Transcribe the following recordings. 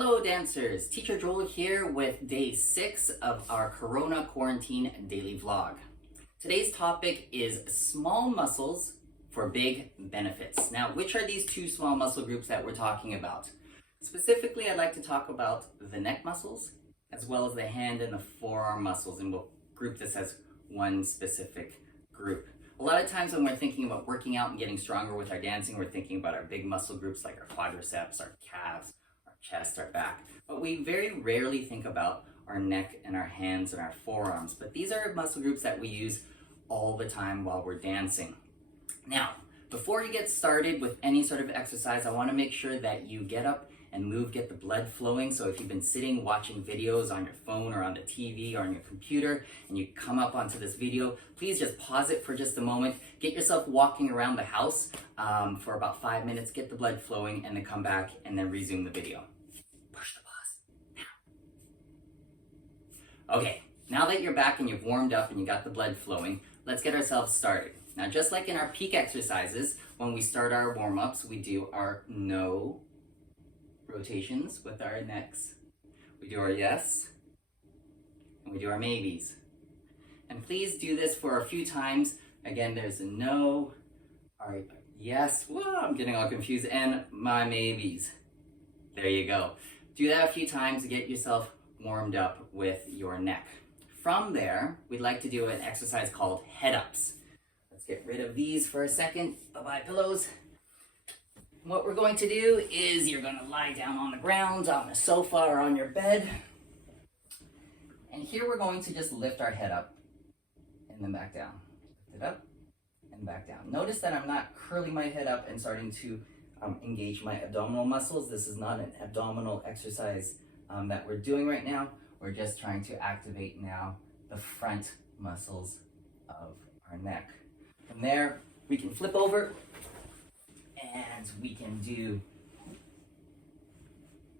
Hello dancers, Teacher Joel here with day 6 of our Corona Quarantine daily vlog. Today's topic is small muscles for big benefits. Now, which are these two small muscle groups that we're talking about? Specifically, I'd like to talk about the neck muscles as well as the hand and the forearm muscles, and we'll group this as one specific group. A lot of times when we're thinking about working out and getting stronger with our dancing, we're thinking about our big muscle groups like our quadriceps, our calves, chest, our back, but we very rarely think about our neck and our hands and our forearms. But these are muscle groups that we use all the time while we're dancing. Now, before you get started with any sort of exercise, I want to make sure that you get up and move, get the blood flowing. So if you've been sitting watching videos on your phone or on the TV or on your computer and you come up onto this video, please just pause it for just a moment. Get yourself walking around the house for about 5 minutes, get the blood flowing, and then come back and then resume the video. Push the pause now. Okay, now that you're back and you've warmed up and you got the blood flowing, let's get ourselves started. Now, just like in our peak exercises, when we start our warm-ups, we do our no rotations with our necks. We do our yes, and we do our maybes. And please do this for a few times. Again, there's a no, our yes, whoa, I'm getting all confused, and my maybes. There you go. Do that a few times to get yourself warmed up with your neck. From there, we'd like to do an exercise called head-ups. Let's get rid of these for a second. Bye-bye pillows. What we're going to do is you're going to lie down on the ground, on the sofa, or on your bed. And here we're going to just lift our head up and then back down. Lift it up and back down. Notice that I'm not curling my head up and starting to engage my abdominal muscles. This is not an abdominal exercise that we're doing right now. We're just trying to activate now the front muscles of our neck. From there, we can flip over and we can do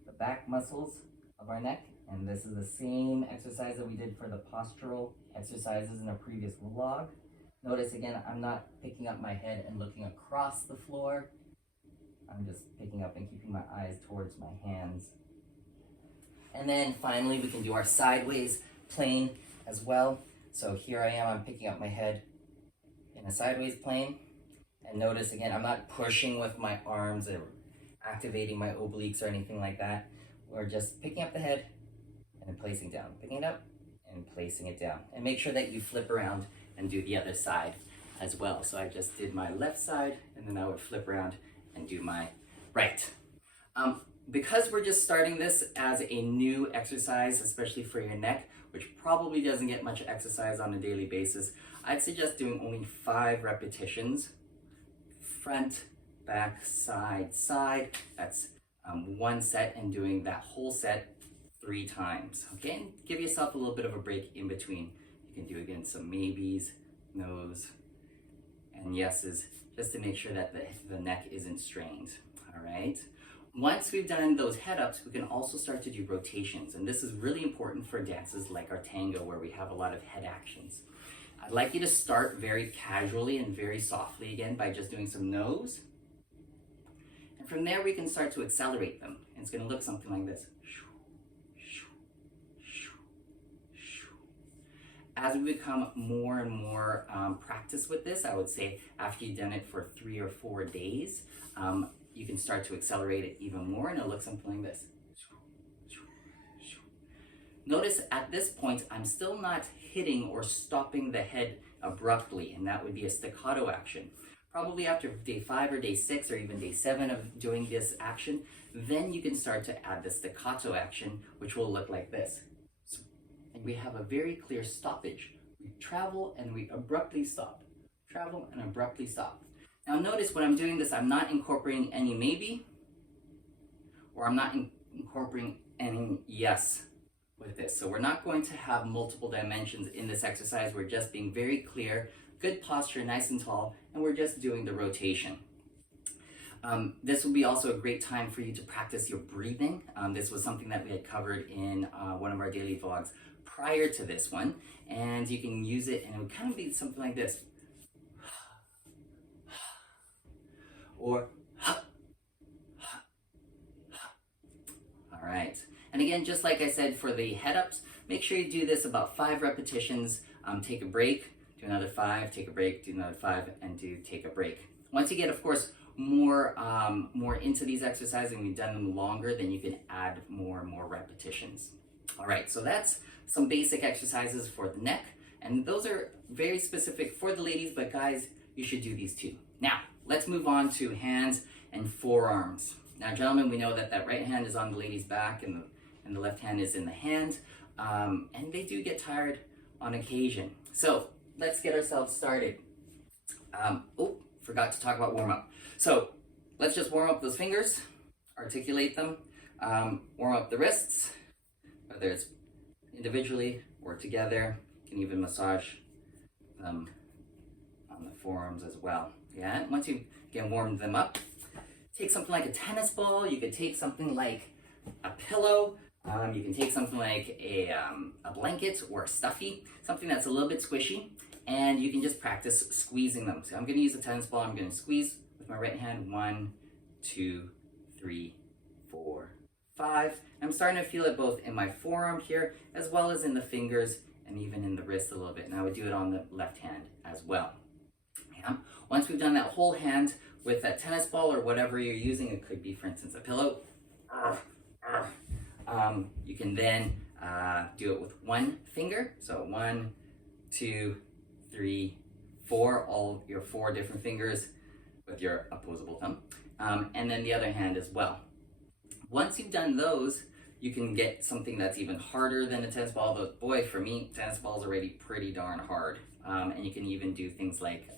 the back muscles of our neck. And this is the same exercise that we did for the postural exercises in a previous vlog. Notice again, I'm not picking up my head and looking across the floor. I'm just picking up and keeping my eyes towards my hands. And then finally, we can do our sideways plane as well. So here I am, I'm picking up my head in a sideways plane. And notice again, I'm not pushing with my arms or activating my obliques or anything like that. We're just picking up the head and then placing down, picking it up and placing it down. And make sure that you flip around and do the other side as well. So I just did my left side and then I would flip around and do my right. Because we're just starting this as a new exercise, especially for your neck, which probably doesn't get much exercise on a daily basis, I'd suggest doing only 5 repetitions. Front, back, side, side. That's 1 set, and doing that whole set 3 times. Okay, and give yourself a little bit of a break in between. You can do again some maybes, no's, and yeses, just to make sure that the neck isn't strained. All right. Once we've done those head-ups, we can also start to do rotations. And this is really important for dances like our tango, where we have a lot of head actions. I'd like you to start very casually and very softly again by just doing some no's. And from there, we can start to accelerate them. And it's going to look something like this. As we become more and more practice with this, I would say after you've done it for 3 or 4 days, you can start to accelerate it even more, and it'll look something like this. Notice at this point, I'm still not hitting or stopping the head abruptly, and that would be a staccato action. Probably after day 5 or day 6 or even day 7 of doing this action, then you can start to add the staccato action, which will look like this. And we have a very clear stoppage. We travel and we abruptly stop. Travel and abruptly stop. Now notice when I'm doing this, I'm not incorporating any maybe, or I'm not incorporating any yes with this. So we're not going to have multiple dimensions in this exercise. We're just being very clear, good posture, nice and tall, and we're just doing the rotation. This will be also a great time for you to practice your breathing. This was something that we had covered in one of our daily vlogs prior to this one, and you can use it, and it would kind of be something like this. Or All right. And again, just like I said for the head ups, make sure you do this about 5 repetitions. Take a break, do another 5, take a break, do another 5, and take a break. Once you get, of course, more into these exercises and you've done them longer, then you can add more and more repetitions. All right, so that's some basic exercises for the neck. And those are very specific for the ladies, but guys, you should do these too. Now, let's move on to hands and forearms. Now, gentlemen, we know that that right hand is on the lady's back and the left hand is in the hand. And they do get tired on occasion. So let's get ourselves started. Forgot to talk about warm up. So let's just warm up those fingers, articulate them, warm up the wrists, whether it's individually or together. You can even massage them on the forearms as well. Yeah, once you again warmed them up, take something like a tennis ball. You could take something like a pillow. You can take something like a blanket or a stuffy, something that's a little bit squishy, and you can just practice squeezing them. So I'm going to use a tennis ball. I'm going to squeeze with my right hand. 1, 2, 3, 4, 5. I'm starting to feel it both in my forearm here, as well as in the fingers and even in the wrist a little bit. And I would do it on the left hand as well. Yeah. Once we've done that whole hand with that tennis ball or whatever you're using, it could be, for instance, a pillow. You can then do it with one finger. So 1, 2, 3, 4, all your 4 different fingers with your opposable thumb. And then the other hand as well. Once you've done those, you can get something that's even harder than a tennis ball. But boy, for me, tennis ball is already pretty darn hard. And you can even do things like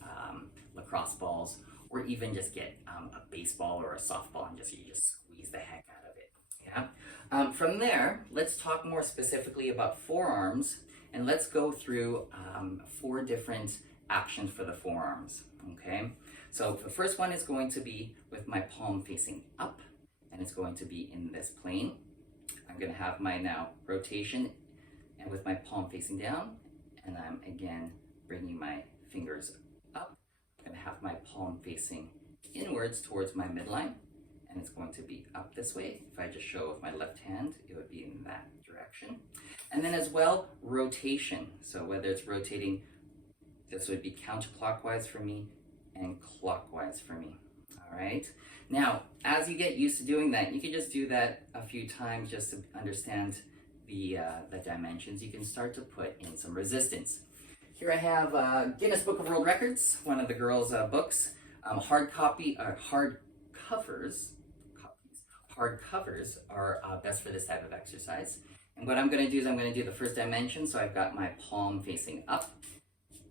lacrosse balls, or even just get a baseball or a softball and you just squeeze the heck out of it. Yeah. From there, let's talk more specifically about forearms, and let's go through 4 different actions for the forearms. Okay. So the first one is going to be with my palm facing up, and it's going to be in this plane. I'm going to have my now rotation, and with my palm facing down, and I'm again bringing my fingers up. I'm going to have my palm facing inwards towards my midline, and it's going to be up this way. If I just show with my left hand, it would be in that direction. And then as well, rotation. So whether it's rotating, this would be counterclockwise for me and clockwise for me. All right. Now, as you get used to doing that, you can just do that a few times just to understand the dimensions. You can start to put in some resistance. Here I have Guinness Book of World Records, one of the girls' books. Hard covers are best for this type of exercise. And what I'm going to do is I'm going to do the first dimension. So I've got my palm facing up,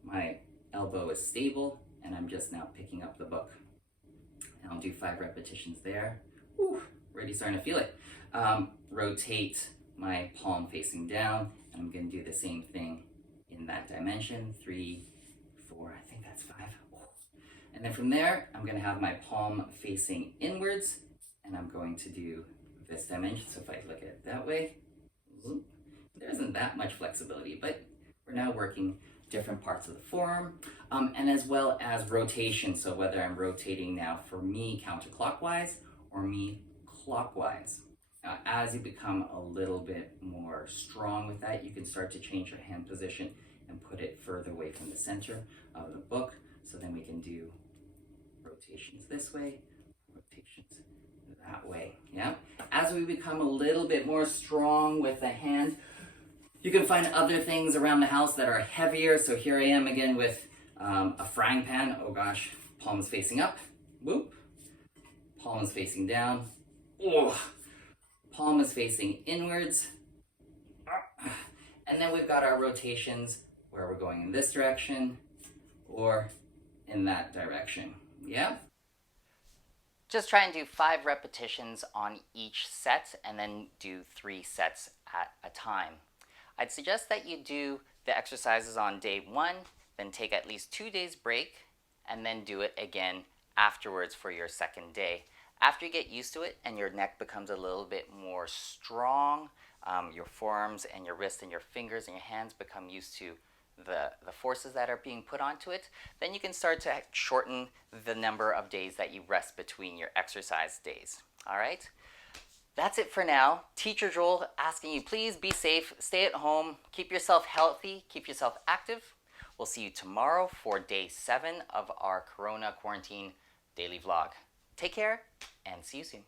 my elbow is stable, and I'm just now picking up the book. And I'll do 5 repetitions there. Whew, already starting to feel it. Rotate my palm facing down, and I'm going to do the same thing in that dimension. 3, 4, I think that's 5. And then from there, I'm going to have my palm facing inwards, and I'm going to do this dimension. So if I look at it that way, there isn't that much flexibility, but we're now working different parts of the forearm, and as well as rotation. So whether I'm rotating now for me counterclockwise or me clockwise. Now, as you become a little bit more strong with that, you can start to change your hand position and put it further away from the center of the book. So then we can do rotations this way, rotations that way. Yeah. As we become a little bit more strong with the hand, you can find other things around the house that are heavier. So here I am again with a frying pan. Oh gosh, palm is facing up. Whoop. Palm is facing down. Oh. Palm is facing inwards. And then we've got our rotations where we're going in this direction or in that direction. Yeah? Just try and do 5 repetitions on each set and then do 3 sets at a time. I'd suggest that you do the exercises on day 1, then take at least 2 days break, and then do it again afterwards for your second day. After you get used to it and your neck becomes a little bit more strong, your forearms and your wrists and your fingers and your hands become used to the forces that are being put onto it, then you can start to shorten the number of days that you rest between your exercise days. All right? that's it for now. Teacher Joel asking you, please be safe, stay at home, keep yourself healthy, keep yourself active. We'll see you tomorrow for day 7 of our Corona quarantine daily vlog. Take care and see you soon.